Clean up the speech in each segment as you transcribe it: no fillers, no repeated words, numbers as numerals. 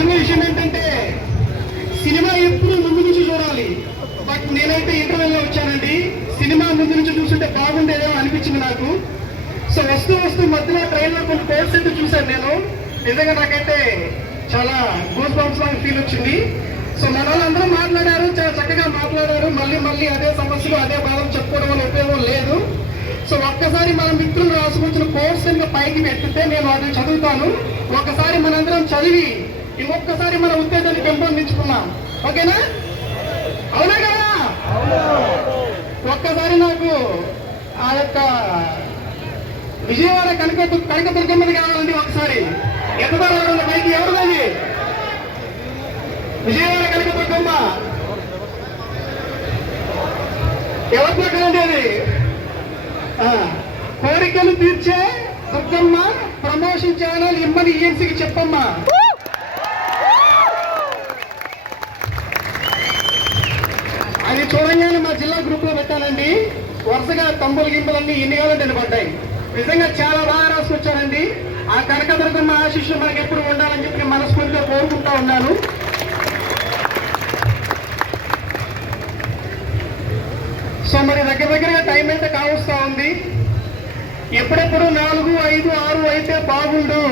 యాక్చువల్గా విషయం ఏంటంటే సినిమా ఎప్పుడు ముందు నుంచి చూడాలి, బట్ నేనైతే ఇంటర్వెల్లో వచ్చానండి. సినిమా ముందు నుంచి చూస్తుంటే బాగుండేదో అనిపించింది నాకు. సో వస్తూ మధ్యలో ట్రైన్లో కొన్ని కోర్స్ అయితే చూశాను నేను. నిజంగా నాకైతే చాలా గూస్ బంప్స్ లాగా ఫీల్ వచ్చింది. సో మన వాళ్ళందరూ మాట్లాడారు, చాలా చక్కగా మాట్లాడారు. మళ్ళీ అదే సమస్యలు అదే బాధలు చెప్పుకోవడం వల్ల ఉపయోగం లేదు. సో ఒక్కసారి మన మిత్రులు రాసుకొచ్చిన కోర్స్ కనుక పైకి పెట్టితే నేను అది చదువుతాను. ఒకసారి మనందరం చదివి ఇంకొకసారి మన ఉత్తేజాన్ని పెంపొందించుకున్నాం. ఓకేనా? అవునా కదా? ఒక్కసారి నాకు ఆ యొక్క విజయవాడ కనకదుర్గమ్మది కావాలండి. ఒకసారి ఎంత పైకి ఎవరిది? విజయవాడ కనకదుర్గమ్మ ఎవరితో కాదండి అది? కోరికలు తీర్చే దుర్గమ్మ ప్రమోషన్ ఛానల్ ఇమ్మని ఈఎన్సీకి చెప్పమ్మా. అది చూడంగానే మా జిల్లా గ్రూప్ లో పెట్టానండి. వరుసగా తంబులు గింపులన్నీ ఎన్ని కావాలంటే నిలబడ్డాయి. నిజంగా చాలా బాగా రాసుకొచ్చానండి. ఆ కనకదుర్గమ్మ ఆశీస్సులు మనకి ఎప్పుడు ఉండాలని చెప్పి మనస్ఫూర్తిగా కోరుకుంటా ఉన్నాను. సో మరి దగ్గరగా టైం అయితే కావస్తా ఉంది. ఎప్పుడెప్పుడు 4, 5, 6 అయితే బాగుండు.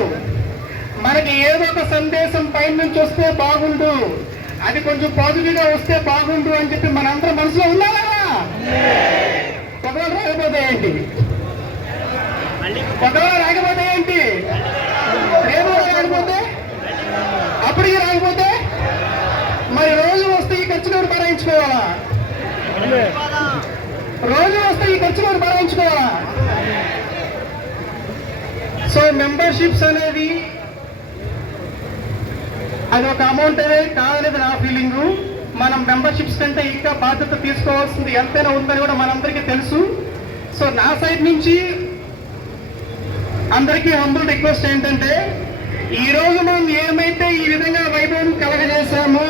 మనకి ఏదో ఒక సందేశం పైన నుంచి వస్తే బాగుండు, అది కొంచెం పాజిటివ్ గా వస్తే బాగుండు అని చెప్పి మనందరం మనసులో ఉండాలా? ఒకవేళ రాకపోతే ఏంటి? రేపు రాకపోతే అప్పటికి రాకపోతే మరి రోజు వస్తే ఈ ఖర్చు కూడా భరాయించుకోవాలా? సో మెంబర్షిప్స్ అనేది అది ఒక అమౌంట్ అనేది కాదనేది నా ఫీలింగు. మనం మెంబర్షిప్స్ కంటే ఇంకా బాధ్యత తీసుకోవాల్సింది ఎంతైనా ఉందని కూడా మనందరికీ తెలుసు. సో నా సైడ్ నుంచి అందరికీ హంబుల్ రిక్వెస్ట్ ఏంటంటే, ఈ రోజు మనం ఏమైతే ఈ విధంగా వైభవం కలగజేశామో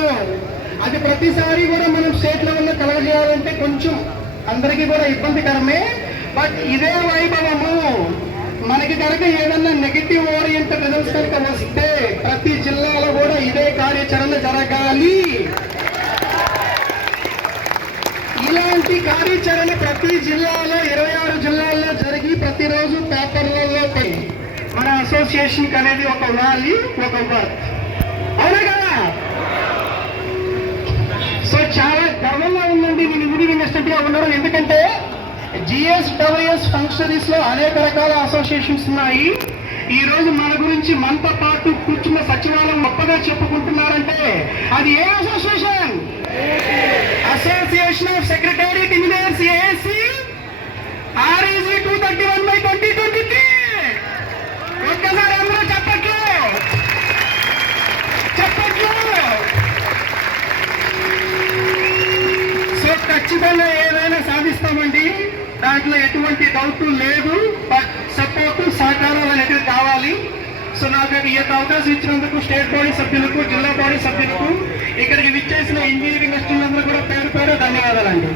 అది ప్రతిసారి కూడా మనం స్టేట్ లెవెల్లో కలగజేయాలంటే కొంచెం అందరికీ కూడా ఇబ్బందికరమే. బట్ ఇదే వైభవము మనకి కనుక ఏదన్నా నెగిటివ్ ఓరియంటెడ్ రిజల్ట్స్ కనుక వస్తే ప్రతి జిల్లాలో కూడా ఇదే కార్యాచరణ జరగాలి. ఇలాంటి కార్యాచరణ ప్రతి జిల్లాలో 26 జిల్లాల్లో జరిగి ప్రతిరోజు పేపర్లలో మన అసోసియేషన్ అనేది ఒక వాల్యూ, ఒక వర్క్. అవునా కదా? సో చాలా గర్వంగా ఉందండి నేను ఇంజనీరింగ్ ఇన్వెస్ట్మెంట్ గా ఉండడం. ఎందుకంటే GSWS ఫంక్షనరీస్ లో అనేక రకాల అసోసియేషన్స్ ఉన్నాయి. ఈ రోజు మన గురించి మనతో పాటు కూర్చున్న సచివాలయం గొప్పగా చెప్పుకుంటున్నారంటే అది ఏ association? Association of secretariat engineers, ASC, REG 231/2023. ఒక్కసారి అందరూ చెప్పట్లు. సో ఖచ్చితంగా ఏదైనా సాధిస్తామండి, దాంట్లో ఎటువంటి డౌట్ లేదు. బట్ సపోర్టు, సహకారాలు అనేవి కావాలి. సో నాకు ఈ యొక్క అవకాశం ఇచ్చినందుకు స్టేట్ బాడీ సభ్యులకు, జిల్లా బాడీ సభ్యులకు, ఇక్కడికి విచ్చేసిన ఇంజనీరింగ్ స్టూడెంట్లందరూ కూడా పేరు ధన్యవాదాలండి.